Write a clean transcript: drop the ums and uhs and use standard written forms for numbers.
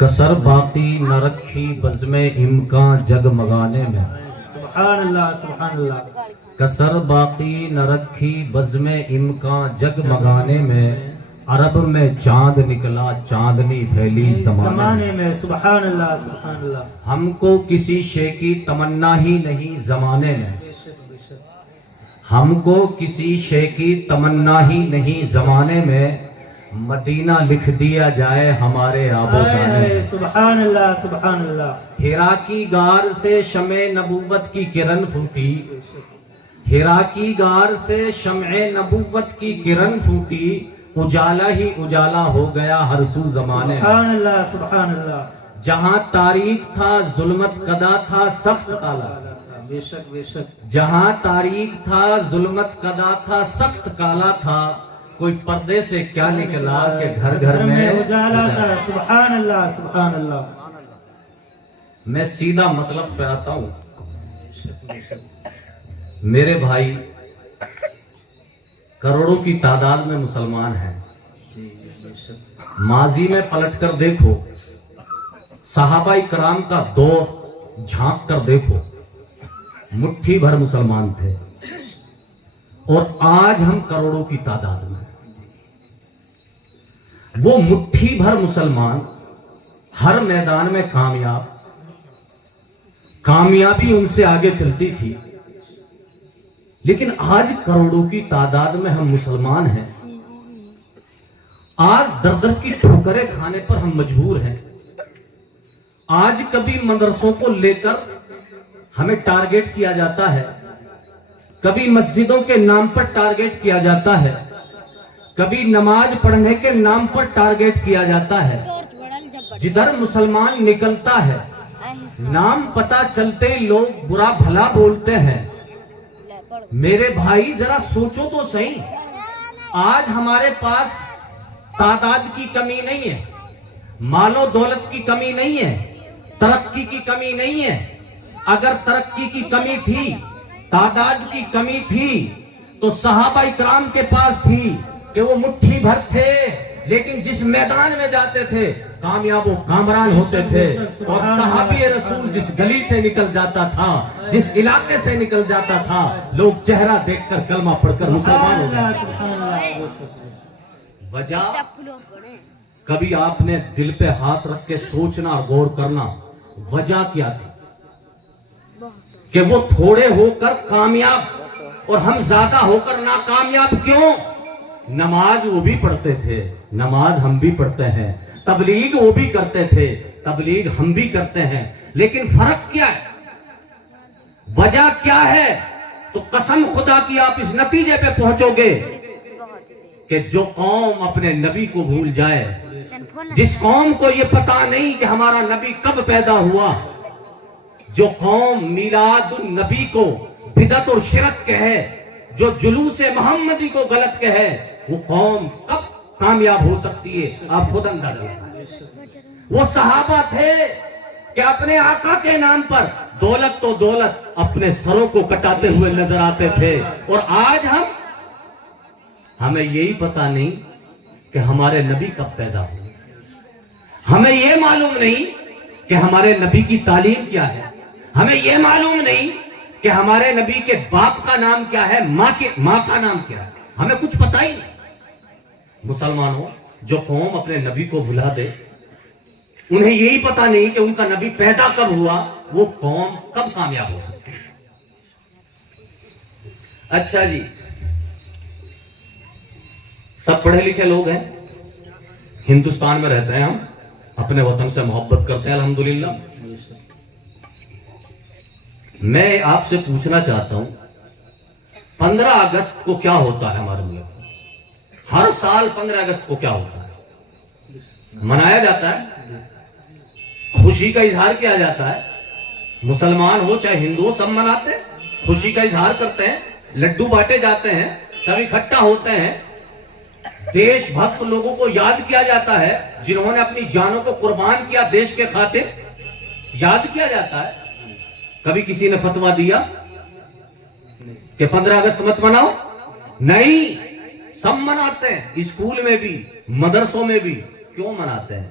کسر باقی نہ رکھی بزم امکان جگمگانے میں، سبحان اللہ سبحان اللہ. کسر باقی نہ رکھی بزم امکان جگمگانے میں، عرب میں چاند نکلا چاندنی پھیلی زمانے میں. سبحان اللہ سبحان اللہ. ہم کو کسی شے کی تمنا ہی نہیں زمانے میں، بے شک بے شک. ہم کو کسی شے کی تمنا ہی نہیں زمانے میں، مدینہ لکھ دیا جائے ہمارے آب و دانے میں. سبحان اللہ سبحان اللہ. ہیرا کی غار سے شمع نبوت کی کرن پھوٹی، ہیرا کی غار سے شمع نبوت کی کرن پھوٹی، اجالا ہی اجالا ہو گیا ہر سو زمانے میں. سبحان اللہ سبحان اللہ. جہاں تاریک تھا ظلمت قدا تھا سخت کالا، بے شک بے شک. جہاں تاریک تھا ظلمت قدا تھا سخت کالا تھا، کوئی پردے سے کیا نکلا کہ گھر گھر میں اجالا تھا. سبحان اللہ سبحان اللہ. میں سیدھا مطلب پہ آتا ہوں. میرے بھائی کروڑوں کی تعداد میں مسلمان ہیں. ماضی میں پلٹ کر دیکھو، صحابہ کرام کا دور جھانک کر دیکھو، مٹھی بھر مسلمان تھے، اور آج ہم کروڑوں کی تعداد میں. وہ مٹھی بھر مسلمان ہر میدان میں کامیاب، کامیابی ان سے آگے چلتی تھی، لیکن آج کروڑوں کی تعداد میں ہم مسلمان ہیں. آج در در کی ٹھوکریں کھانے پر ہم مجبور ہیں. آج کبھی مدرسوں کو لے کر ہمیں ٹارگیٹ کیا جاتا ہے، کبھی مسجدوں کے نام پر ٹارگیٹ کیا جاتا ہے، کبھی نماز پڑھنے کے نام پر ٹارگیٹ کیا جاتا ہے. جدھر مسلمان نکلتا ہے نام پتہ چلتے لوگ برا بھلا بولتے ہیں. میرے بھائی ذرا سوچو تو صحیح، آج ہمارے پاس تعداد کی کمی نہیں ہے، مال و دولت کی کمی نہیں ہے، ترقی کی کمی نہیں ہے. اگر ترقی کی کمی تھی، تعداد کی کمی تھی، تو صحابہ کرام کے پاس تھی کہ وہ مٹھی بھر تھے، لیکن جس میدان میں جاتے تھے کامیاب و کامران ہوتے تھے. اور صحابی رسول جس گلی سے نکل جاتا تھا، جس علاقے سے نکل جاتا تھا، لوگ چہرہ دیکھ کر کلمہ پڑھ کر مسلمان ہو جاتے. وجہ کبھی آپ نے دل پہ ہاتھ رکھ کے سوچنا اور غور کرنا، وجہ کیا تھی کہ وہ تھوڑے ہو کر کامیاب اور ہم زیادہ ہو کر ناکامیاب کیوں؟ نماز وہ بھی پڑھتے تھے، نماز ہم بھی پڑھتے ہیں، تبلیغ وہ بھی کرتے تھے، تبلیغ ہم بھی کرتے ہیں، لیکن فرق کیا ہے؟ وجہ کیا ہے؟ تو قسم خدا کی آپ اس نتیجے پہ پہنچو گے کہ جو قوم اپنے نبی کو بھول جائے، جس قوم کو یہ پتا نہیں کہ ہمارا نبی کب پیدا ہوا، جو قوم میلاد النبی کو بدعت اور شرک کہے، جو جلوس محمدی کو غلط کہے، وہ قوم کب کامیاب ہو سکتی ہے؟ آپ خود اندازہ لگائیں. وہ صحابہ تھے کہ اپنے آقا کے نام پر دولت تو دولت اپنے سروں کو کٹاتے ہوئے نظر آتے تھے. اور آج ہمیں یہی پتا نہیں کہ ہمارے نبی کب پیدا ہوئے، ہمیں یہ معلوم نہیں کہ ہمارے نبی کی تعلیم کیا ہے، ہمیں یہ معلوم نہیں کہ ہمارے نبی کے باپ کا نام کیا ہے، ماں کا نام کیا ہے، ہمیں کچھ پتا ہی نہیں. مسلمانوں، جو قوم اپنے نبی کو بھلا دے، انہیں یہی پتا نہیں کہ ان کا نبی پیدا کب ہوا، وہ قوم کب کامیاب ہو سکتی ہے. اچھا جی، سب پڑھے لکھے لوگ ہیں، ہندوستان میں رہتے ہیں، ہم اپنے وطن سے محبت کرتے ہیں الحمدللہ. میں آپ سے پوچھنا چاہتا ہوں، 15 اگست کو کیا ہوتا ہے ہمارے ملک میں؟ ہر سال 15 اگست کو کیا ہوتا ہے؟ منایا جاتا ہے، خوشی کا اظہار کیا جاتا ہے. مسلمان ہو چاہے ہندو ہو، سب مناتے ہیں، خوشی کا اظہار کرتے ہیں، لڈو بانٹے جاتے ہیں، سب اکٹھا ہوتے ہیں. دیش بھکت لوگوں کو یاد کیا جاتا ہے جنہوں نے اپنی جانوں کو قربان کیا دیش کے خاطر، یاد کیا جاتا ہے. کبھی کسی نے فتویٰ دیا کہ 15 اگست مت مناؤ؟ نہیں، سب مناتے ہیں، اسکول میں بھی مدرسوں میں بھی. کیوں مناتے ہیں؟